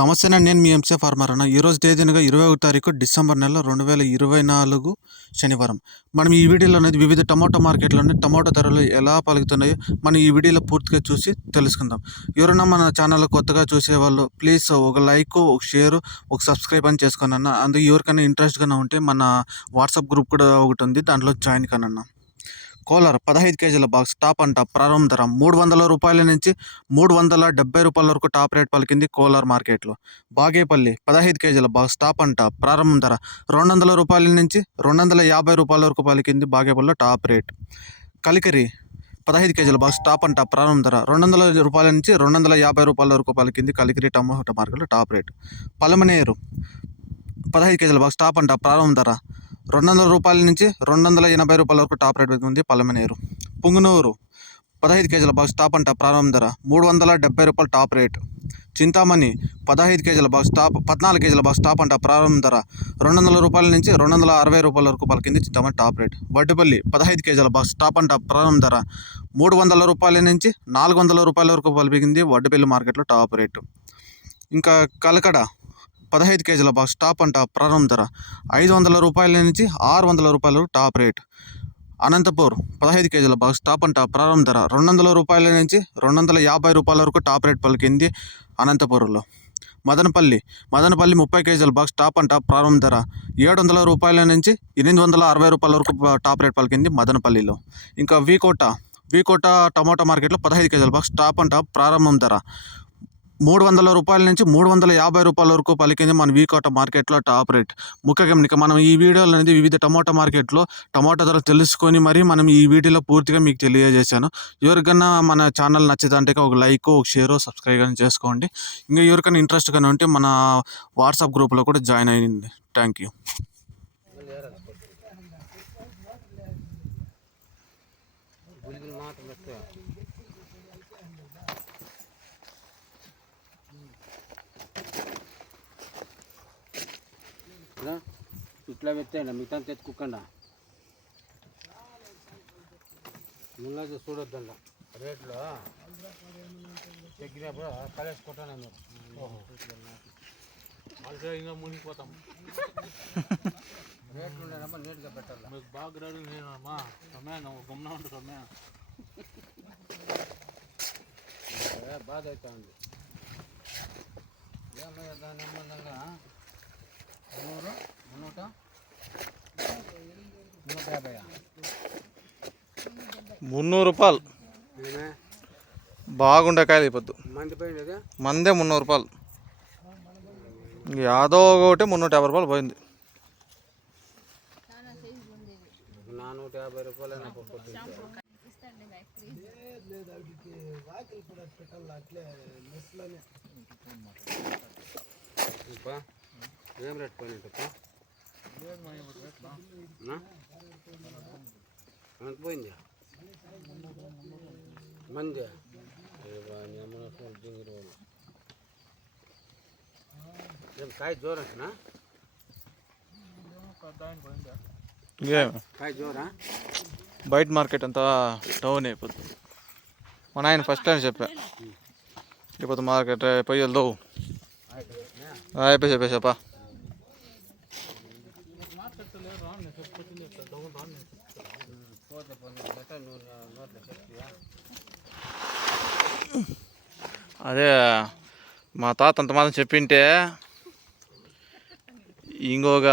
నమస్తే అండి. నేను మీ ఎంసే ఫార్మర్ అన్న. ఈరోజు తేదీనగా 21 తారీఖు డిసెంబర్ నెల 2024 శనివారం. మనం ఈ వీడియోలో అనేది వివిధ టమాటో మార్కెట్లోని టమాటో ధరలు ఎలా పలుకుతున్నాయో మనం ఈ వీడియోలో పూర్తిగా చూసి తెలుసుకుందాం. ఎవరైనా మన ఛానల్ కొత్తగా చూసేవాళ్ళు ప్లీజ్ ఒక లైక్, ఒక షేర్, ఒక సబ్స్క్రైబ్ అని చేసుకోండి అన్న. అందుకు ఎవరికైనా ఇంట్రెస్ట్గా ఉంటే మన వాట్సాప్ గ్రూప్ కూడా ఒకటి ఉంది, దాంట్లో జాయిన్ కానన్న. కోలార్ 15 కేజీల బాక్స్ టాప్ అండ్ టాప్ ప్రారంభ ధర 300 రూపాయల నుంచి 370 రూపాయల వరకు టాప్ రేట్ పలికింది కోలార్ మార్కెట్లో. బాగేపల్లి 15 కేజీల బాక్స్ టాప్ అండ్ టాప్ ప్రారంభ ధర 200 రూపాయల నుంచి 250 రూపాయల వరకు పలికింది బాగేపల్లిలో టాప్ రేట్. కలికిరి 15 కేజీల బాక్స్ టాప్ అండ్ టాప్ ప్రారంభ ధర 200 రూపాయల నుంచి 250 రూపాయల వరకు పలికింది కలికిరి టమాటో మార్కెట్లో టాప్ రేట్. పలమనేరు 15 కేజీల బాక్స్ టాప్ అండ్ టాప్ ప్రారంభ ధర 200 రూపాయల నుంచి 280 రూపాయల వరకు టాప్ రేట్ ఉంది పలమనేరు. పుంగనూరు 15 కేజీల బాక్స్ టాప్ అండ్ టాప్ ప్రారంభ ధర 370 రూపాయలు టాప్ రేట్. చింతామణి 15 కేజీల బాక్స్ టాప్ 14 కేజీల బాక్స్ టాప్ అండ్ టాప్ ప్రారంభ ధర 200 రూపాయల నుంచి 260 రూపాయల వరకు పలికింది చింతామణి టాప్ రేట్. వడ్డుపల్లి 15 కేజీల బాక్స్ టాప్ అండ్ టాప్ ప్రారంభ ధర 300 రూపాయల నుంచి 400 రూపాయల వరకు పలికింది వడ్డుపల్లి మార్కెట్లో టాప్ రేటు. ఇంకా కలకడ 15 కేజీల బాక్స్ టాప్ అండ్ టాప్ ప్రారంభ ధర 500 రూపాయల నుంచి 600 రూపాయల వరకు టాప్ రేట్. అనంతపూర్ 15 కేజీల బాక్స్ టాప్ అండ్ టాప్ ప్రారంభ ధర 200 రూపాయల నుంచి 250 రూపాయల వరకు టాప్ రేట్ పలికింది అనంతపూర్లో. మదనపల్లి 30 కేజీల బాక్స్ టాప్ అండ్ టాప్ ప్రారంభ ధర 700 రూపాయల నుంచి 860 రూపాయల వరకు టాప్ రేట్ పలికింది మదనపల్లిలో. ఇంకా వీకోట టమాటో మార్కెట్లో 15 కేజీల బాక్స్ టాప్ అండ్ టాప్ ప్రారంభం ధర 300 రూపాయల నుంచి 350 రూపాయల వరకు పలికింది మన వీకోట మార్కెట్లో టాప్ రేట్. ముఖ్య గమనిక, మనం ఈ వీడియోలో అనేది వివిధ టమాటో మార్కెట్లో టమాటో ధరలు తెలుసుకొని మరి మనం ఈ వీడియోలో పూర్తిగా మీకు తెలియజేశాను. ఎవరికైనా మన ఛానల్ నచ్చితే ఒక లైక్, ఒక షేర్, సబ్స్క్రైబ్ కానీ చేసుకోండి. ఇంకా ఎవరికైనా ఇంట్రెస్ట్గా ఉంటే మన వాట్సాప్ గ్రూప్లో కూడా జాయిన్ అయ్యింది. Thank you. ఇట్లా పెట్టేయండి, మిగతా తెచ్చుకోకుండా ముందు చూడొద్దండి. రేట్లో తగ్గినప్పుడు కలేసుకుంటాను నేను. ఇంకా మునిగిపోతాం. రేట్లు ఉండేనమ్మా, నీట్గా పెట్టాలి. మీకు బాగా రేట్లు నేనమ్మా సమయం గమ్మున ఉంటుంది సమయం. బాధ అవుతా ఉంది. ఏమయ్యా దాని సంబంధంగా 300 రూపాయలు బాగుండే కాయలు అయిపోద్దు. మందే 300 రూపాయలు. యాదో ఒకటి 350 రూపాయలు పోయింది. 450 రూపాయలు ఏం రేట్ పోయినట్టప్ప? ఎంత పోయిందా మంది? కాయ జోరంటున్నా, కాయ జోరా. బయట మార్కెట్ అంతా డౌన్ అయిపోతుంది. మా నాయన ఫస్ట్ టైం చెప్పా ఇప్పుడు మార్కెట్ పోయి వెళ్దావు అయిపోయి చెప్పేసాపా. అదే మా తాత అంత మాత్రం చెప్పింటే ఇంకొక